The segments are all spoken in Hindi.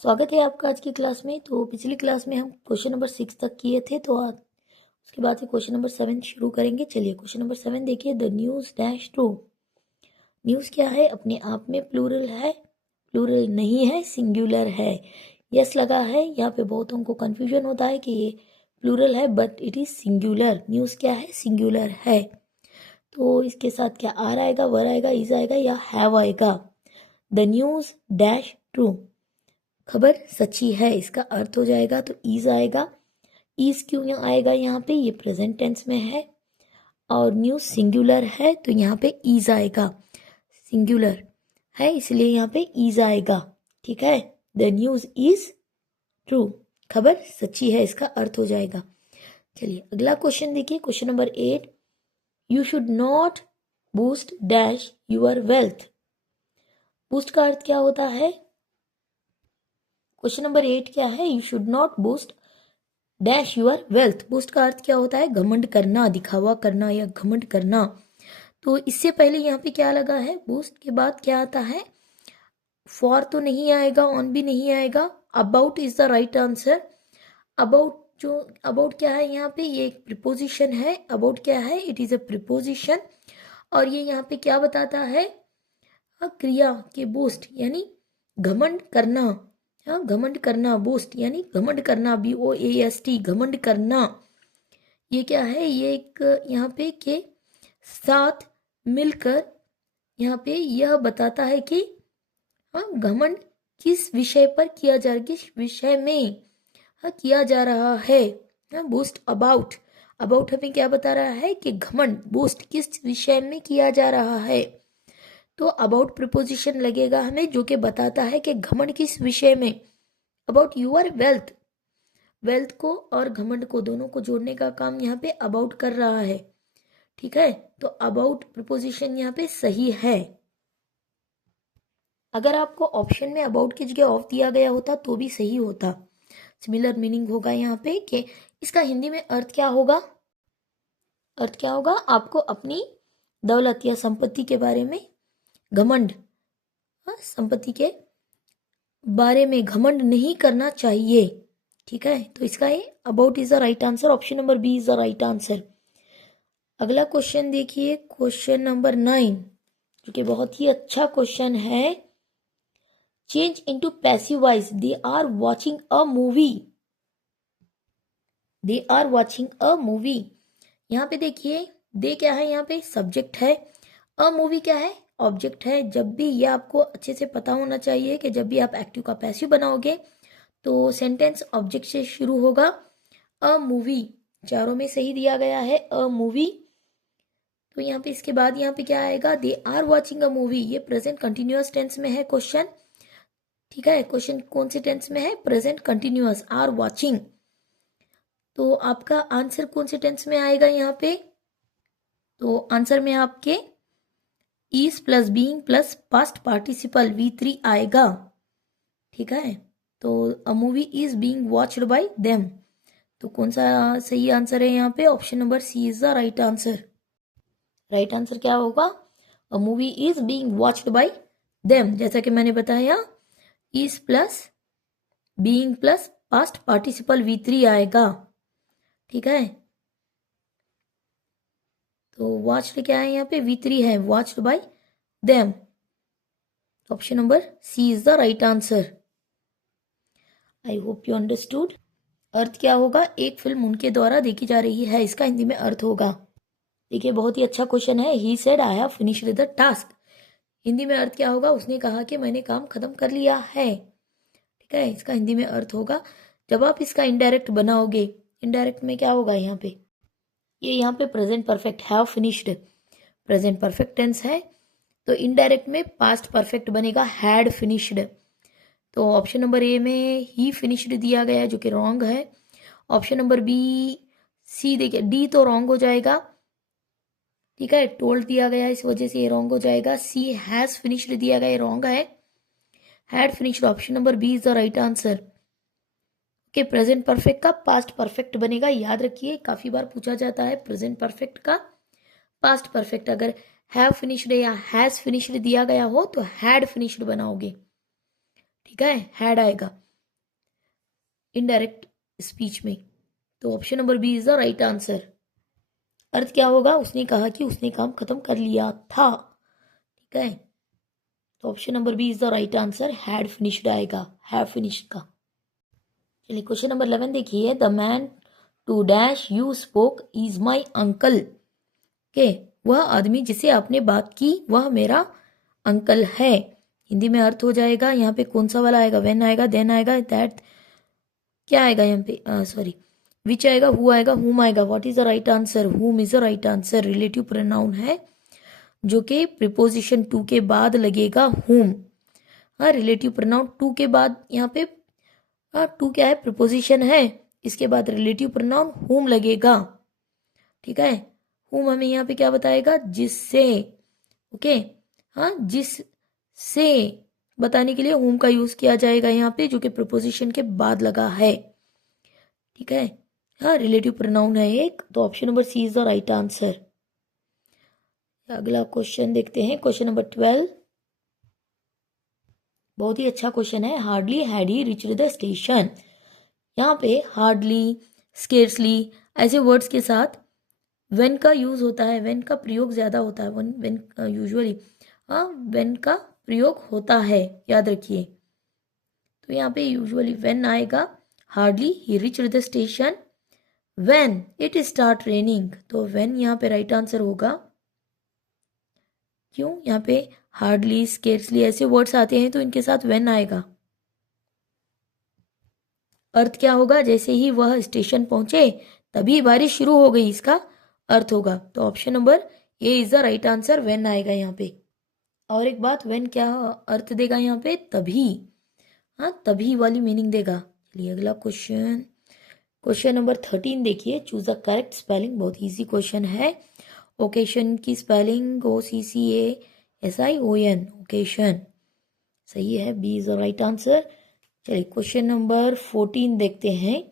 स्वागत है आपका आज की क्लास में। तो पिछली क्लास में हम क्वेश्चन नंबर 6 तक किए थे, तो आज उसके बाद से क्वेश्चन नंबर 7 शुरू करेंगे। चलिए क्वेश्चन नंबर 7 देखिए। The news dash true. News क्या है? अपने आप में प्लूरल है? प्लूरल नहीं है, सिंगुलर है। यस लगा है। यहाँ पे बहुतों को कंफ्यूजन होता है कि ये प्लूरल है but it is singular. News क्या है? सिंगुलर है। तो इसके साथ क्या आर आएगा, वर आएगा, इज आएगा या हैव आएगा? द न्यूज़ डैश ट्रू, खबर सच्ची है, इसका अर्थ हो जाएगा तो ईज आएगा। ईज क्यों आएगा यहाँ पे? ये प्रेजेंट टेंस में है और न्यूज सिंगुलर है तो यहाँ पे ईज आएगा। सिंगुलर है इसलिए यहाँ पे ईज आएगा। ठीक है, द न्यूज इज ट्रू, खबर सच्ची है, इसका अर्थ हो जाएगा। चलिए अगला क्वेश्चन देखिए। Question number 8, you should not boost dash your wealth. Boost का अर्थ क्या होता है? क्वेश्चन नंबर 8 क्या है? You should not boost dash your wealth. Boost का अर्थ क्या होता है? घमंड करना, दिखावा करना या घमंड करना। तो इससे पहले यहाँ पे क्या लगा है? बूस्ट के बाद क्या आता है? फॉर तो नहीं आएगा, ऑन भी नहीं आएगा। About is the right answer. About, जो अबाउट क्या है यहाँ पे? ये एक प्रिपोजिशन है। अबाउट क्या है? It is a preposition. और ये यहाँ पे क्या बताता है? क्रिया के बूस्ट यानी घमंड करना। हाँ, घमंड करना, बूस्ट यानी घमंड करना, BOAST, घमंड करना। ये क्या है? ये एक यहाँ पे के साथ मिलकर यहाँ पे यह बताता है कि हाँ, घमंड किस विषय पर किया जा रहा है, किस विषय में हाँ किया जा रहा है। हाँ, बूस्ट अबाउट। अबाउट हमें क्या बता रहा है कि घमंड, बूस्ट किस विषय में किया जा रहा है। तो अबाउट प्रिपोजिशन लगेगा हमें जो कि बताता है कि घमंड किस विषय में। अबाउट यूर वेल्थ, वेल्थ को और घमंड को दोनों को जोड़ने का काम यहाँ पे अबाउट कर रहा है। ठीक है, तो अबाउट प्रिपोजिशन यहाँ पे सही है। अगर आपको ऑप्शन में अबाउट की जगह ऑफ दिया गया होता तो भी सही होता। सिमिलर मीनिंग होगा यहाँ पे कि इसका हिंदी में अर्थ क्या होगा? अर्थ क्या होगा? आपको अपनी दौलत या संपत्ति के बारे में घमंड, संपत्ति के बारे में घमंड नहीं करना चाहिए। ठीक है, तो इसका ये about is the right answer. Option number B is the right answer. अगला क्वेश्चन देखिए, क्वेश्चन नंबर 9, जो कि बहुत ही अच्छा क्वेश्चन है। Change into passive voice. They are watching a movie. They are watching a movie. यहाँ पे देखिए, दे क्या है? यहाँ पे सब्जेक्ट है। अ मूवी क्या है? ऑब्जेक्ट है। जब भी, ये आपको अच्छे से पता होना चाहिए कि जब भी आप एक्टिव का पैसिव बनाओगे तो सेंटेंस ऑब्जेक्ट से शुरू होगा। अ मूवी, चारों में सही दिया गया है, अ मूवी। तो यहाँ पे इसके बाद यहाँ पे क्या आएगा? They are watching a movie. ये प्रेजेंट कंटिन्यूअस टेंस में है क्वेश्चन। ठीक है, क्वेश्चन कौन से टेंस में है? Present continuous, are watching. तो आपका आंसर कौन से टेंस में आएगा यहाँ पे? तो आंसर में आपके is plus being plus past participle V3 आएगा। ठीक है, तो a movie is being watched by them. तो कौन सा सही आंसर है यहाँ पे? Option number C is the right answer. Right answer क्या होगा? A movie is being watched by them. जैसा कि मैंने बताया, is plus being plus past participle V3 आएगा। ठीक है, तो वॉच्ड क्या है यहाँ पे? V3 है, watched by them. Option number C is the right answer. I hope you understood. अर्थ क्या होगा? एक फिल्म उनके द्वारा देखी जा रही है, इसका हिंदी में अर्थ होगा। देखिए बहुत ही अच्छा क्वेश्चन है। He said I have finished the task. Hindi में अर्थ क्या होगा? उसने कहा कि मैंने काम खत्म कर लिया है। ठीक है, इसका हिंदी में अर्थ होगा। जब आप इसका इनडायरेक्ट बनाओगे, इनडायरेक्ट में क्या होगा यहाँ पे? ये यहाँ पे present perfect, have finished present perfect tense है, तो इनडायरेक्ट में पास्ट परफेक्ट बनेगा, हैड फिनिश्ड। तो ऑप्शन नंबर ए में ही फिनिश्ड दिया गया है जो कि रॉन्ग है। ऑप्शन नंबर बी, सी, देखिए डी तो रॉन्ग हो जाएगा। ठीक है, टोल्ड दिया गया इस वजह से ये रॉन्ग हो जाएगा। सी, हैज फिनिश्ड दिया गया, रॉन्ग है। Had finished, option number B is the right answer. Okay, present perfect का पास्ट परफेक्ट बनेगा। याद रखिए, काफी बार पूछा जाता है प्रेजेंट परफेक्ट का पास्ट परफेक्ट। अगर हैव फिनिश्ड या हैज फिनिश्ड दिया गया हो तो हैड फिनिश्ड बनाओगे। ठीक है, हैड आएगा। इनडायरेक्ट स्पीच में। तो option number B is the right answer. अर्थ क्या होगा, उसने कहा कि उसने काम खत्म कर लिया था। ठीक है, तो option number B is the right answer, had finished आएगा, हैव फिनिश्ड का। चलिए क्वेश्चन नंबर 11 देखिए, the man to dash you spoke is my uncle. के वह आदमी जिसे आपने बात की वह मेरा अंकल है। हिंदी में अर्थ हो जाएगा यहाँ पे कौन सा वाला आएगा, व्हेन आएगा, देन आएगा, दैट क्या आएगा यहाँ पे, सॉरी विच आएगा, हु आएगा, हुम आएगा। What is the right answer, हुम is the right answer. Relative pronoun है जो कि प्रीपोजिशन टू के बाद लगेगा, हुम। हाँ, रिलेटिव प्रोनाउन टू के बाद यहाँ पे, हाँ टू क्या है, प्रीपोजिशन है, इसके बाद रिलेटिव प्रोनाउन हुम लगेगा। ठीक है, हुम हमें यहाँ पे क्या बताएगा, जिससे। ओके, हाँ जिससे बताने के लिए हुम का यूज किया जाएगा यहाँ पे, जो कि प्रीपोजिशन के बाद लगा है। ठीक है, हाँ रिलेटिव प्रोनाउन है एक, तो option number C is the right answer. अगला क्वेश्चन देखते हैं, क्वेश्चन नंबर 12। बहुत ही अच्छा क्वेश्चन है। Hardly had he reached the station. यहाँ पे हार्डली, स्केर्सली ऐसे वर्ड्स के साथ वेन का यूज होता है, वेन का प्रयोग ज्यादा होता है, वेन यूजुअली, हाँ वेन का प्रयोग होता है, याद रखिए। तो यहाँ पे यूजुअली वेन आएगा। Hardly he reached the station when it start raining, तो वेन यहाँ पे राइट आंसर होगा। क्यों, यहाँ पे हार्डली, स्केर्सली ऐसे वर्ड्स आते हैं तो इनके साथ वेन आएगा। अर्थ क्या होगा, जैसे ही वह स्टेशन पहुंचे तभी बारिश शुरू हो गई, इसका अर्थ होगा। तो option number a is the right answer, when आएगा यहाँ पे। और एक बात, वेन क्या अर्थ देगा यहाँ पे, तभी, हाँ तभी वाली मीनिंग देगा। चलिए अगला क्वेश्चन, क्वेश्चन नंबर 13 देखिए, चूज द करेक्ट स्पेलिंग। बहुत इजी क्वेश्चन है। ओकेशन की स्पेलिंग OCCASION, ओकेशन सही है, b is the right answer. चलिए क्वेश्चन नंबर 14 देखते हैं।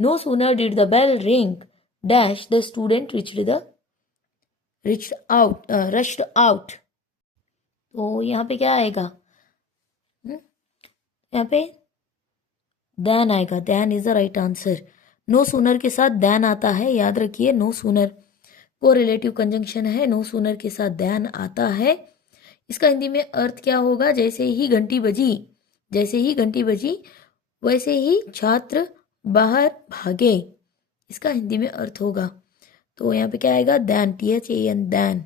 No sooner did the bell ring dash the student rushed out. तो यहाँ पे क्या आएगा, यहाँ पे देन आएगा, then is the right answer. No sooner के साथ देन आता है, याद रखिए। नो सूनर को रिलेटिव कंजंक्शन है, नो सूनर के साथ देन आता है। इसका हिंदी में अर्थ क्या होगा, जैसे ही घंटी बजी, जैसे ही घंटी बजी वैसे ही छात्र बाहर भागे, इसका हिंदी में अर्थ होगा। तो यहाँ पे क्या आएगा, then, THAN, then.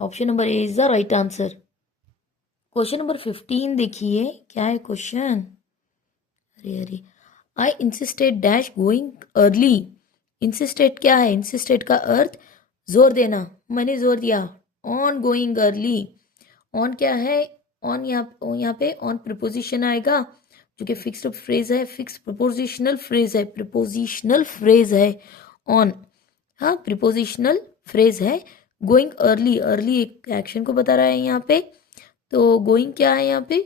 Option number a is the right answer. Question number 15 देखिए, क्या है क्वेश्चन, अरे I insisted dash going early. Insisted क्या है, इंसिस्टेड का अर्थ जोर देना, मैंने जोर दिया, ऑन गोइंग अर्ली। ऑन क्या है, ऑन यहाँ पे ऑन प्रिपोजिशन आएगा, जो कि फिक्स्ड फ्रेज है, फिक्स प्रिपोजिशनल फ्रेज है, प्रिपोजिशनल फ्रेज है ऑन, हाँ प्रिपोजिशनल फ्रेज है। गोइंग अर्ली, अर्ली एक एक्शन को बता रहा है यहाँ पे। तो गोइंग क्या है यहाँ पे,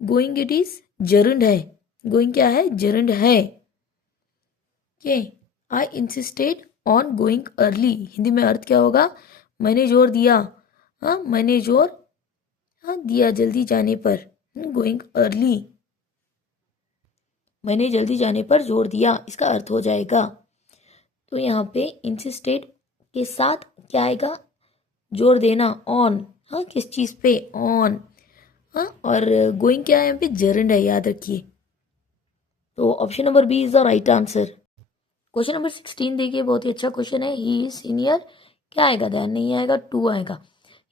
गोइंग इट इज जर्नड है, गोइंग क्या है, जर्नड है। के आई insisted on going early, Hindi में अर्थ क्या होगा, मैंने जोर दिया, हाँ मैंने जोर, हाँ दिया जल्दी जाने पर, गोइंग अर्ली, मैंने जल्दी जाने पर जोर दिया, इसका अर्थ हो जाएगा। तो यहाँ पे इंसिस्टेड के साथ क्या आएगा, जोर देना, ऑन, हाँ किस चीज पे, ऑन, हाँ और गोइंग क्या है यहाँ पे, जर्नड है, याद रखिए। तो option number B is the right answer. Question number 16 देखिए, बहुत ही अच्छा क्वेश्चन है। ही इज सीनियर, क्या आएगा, ध्यान नहीं आएगा, टू आएगा,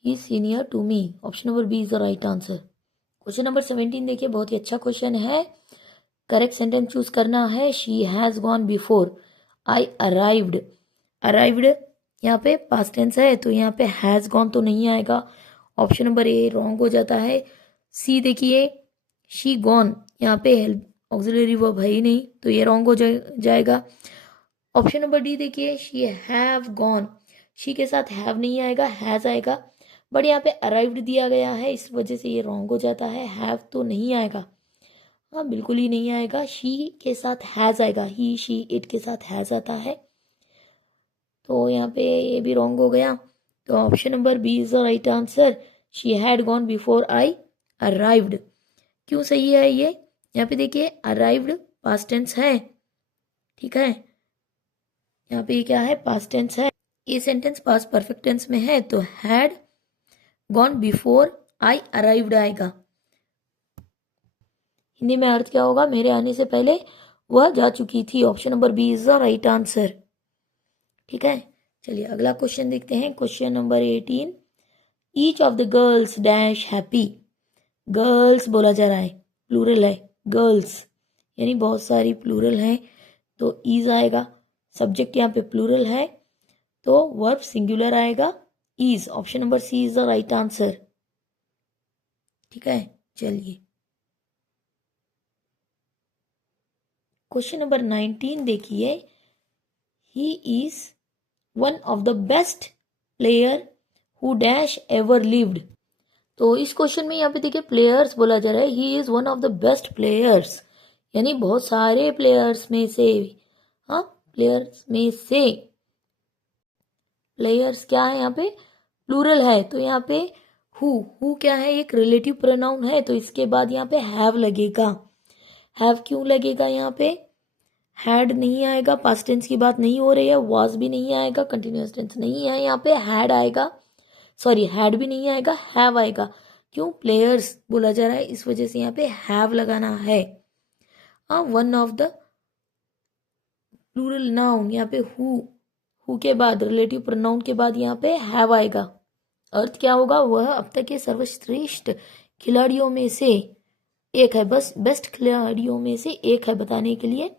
he is senior to me. Option number B is the right answer. Question number 17 देखिए, बहुत ही अच्छा क्वेश्चन है। करेक्ट सेंटेंस चूज करना है। She has gone before I arrived. Arrived यहाँ पे पास्ट टेंस है, तो यहाँ पे हैज गॉन तो नहीं आएगा, ऑप्शन नंबर ए रॉन्ग हो जाता है। सी देखिए, शी गॉन, यहाँ पे हेल्प ऑक्सिलरी वर्ब है ही नहीं, तो ये रॉन्ग हो जाएगा। ऑप्शन नंबर डी देखिए, शी हैव गॉन, शी के साथ हैव नहीं आएगा, हैज आएगा, बट यहाँ पे अराइव्ड दिया गया है, इस वजह से ये रॉन्ग हो जाता है। हैव तो नहीं आएगा, हाँ बिल्कुल ही नहीं आएगा। शी के साथ हैज आएगा, ही शी इट के साथ हैज आता है, तो यहाँ पे ये भी रॉन्ग हो गया। तो option number B is the right answer. She had gone before I arrived. क्यों सही है ये, यहाँ पे देखिए अराइव्ड पास्ट टेंस है, ठीक है। यहाँ पे क्या है, पास्ट टेंस है। ये सेंटेंस पास्ट परफेक्ट टेंस में है तो had gone before I arrived आएगा। हिंदी में अर्थ क्या होगा, मेरे आने से पहले वह जा चुकी थी। Option number B is the right answer, ठीक है। चलिए अगला क्वेश्चन देखते हैं। Question number 18, each of the girls dash happy. Girls बोला जा रहा है, प्लूरल है, गर्ल्स यानी बहुत सारी प्लूरल है तो ईज आएगा। सब्जेक्ट यहाँ पे प्लूरल है तो वर्ब सिंगुलर आएगा, is. Option number C is the right answer, ठीक है। चलिए क्वेश्चन नंबर 19 देखिए, he is one of the best player who dash ever lived. तो इस क्वेश्चन में यहाँ पे देखिए प्लेयर्स बोला जा रहा है, ही is one of the best players यानी बहुत सारे प्लेयर्स में से, हाँ प्लेयर्स में से, प्लेयर्स क्या है यहाँ पे, प्लूरल है तो यहाँ पे हु क्या है, एक रिलेटिव प्रोनाउन है तो इसके बाद यहाँ पे हैव लगेगा। हैव क्यों लगेगा, यहाँ पे हैड नहीं आएगा, पास्ट टेंस की बात नहीं हो रही है, वाज भी नहीं आएगा, कंटिन्यूअस टेंस नहीं है, यहाँ पे हैड आएगा, सॉरी हैड भी नहीं आएगा, हैव आएगा। क्यों, प्लेयर्स बोला जा रहा है इस वजह से यहाँ पे हैव लगाना है। One of the plural noun, यहाँ पे हु के बाद रिलेटिव प्रोनाउन के बाद यहाँ पे हैव आएगा। अर्थ क्या होगा, वह अब तक के सर्वश्रेष्ठ खिलाड़ियों में से एक है, बस बेस्ट खिलाड़ियों में से एक है बताने के लिए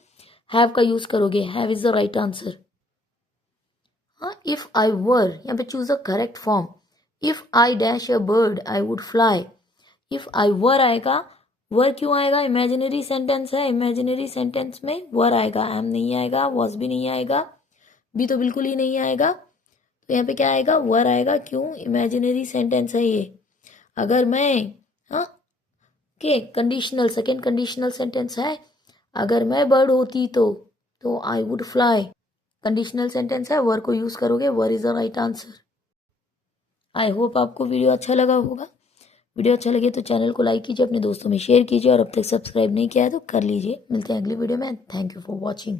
हैव का यूज करोगे। Have is the right answer. If I were, यहाँ पे choose the correct form. If I dash a bird I would fly. If I were आएगा, वर क्यों आएगा, इमेजिनरी सेंटेंस है, इमेजिनरी सेंटेंस में वर आएगा, एम नहीं आएगा, वॉज भी नहीं आएगा, बी तो बिल्कुल ही नहीं आएगा, तो यहाँ पे क्या आएगा, वर आएगा। क्यों, इमेजिनरी सेंटेंस है ये। अगर मैं कंडीशनल, सेकेंड कंडीशनल सेंटेंस है, अगर मैं बर्ड होती तो I would fly. Conditional sentence है, वर को यूज करोगे, were is the right answer. I hope आपको वीडियो अच्छा लगा होगा। वीडियो अच्छा लगे तो चैनल को लाइक कीजिए, अपने दोस्तों में शेयर कीजिए और अब तक सब्सक्राइब नहीं किया है तो कर लीजिए। मिलते हैं अगली वीडियो में। Thank you for watching.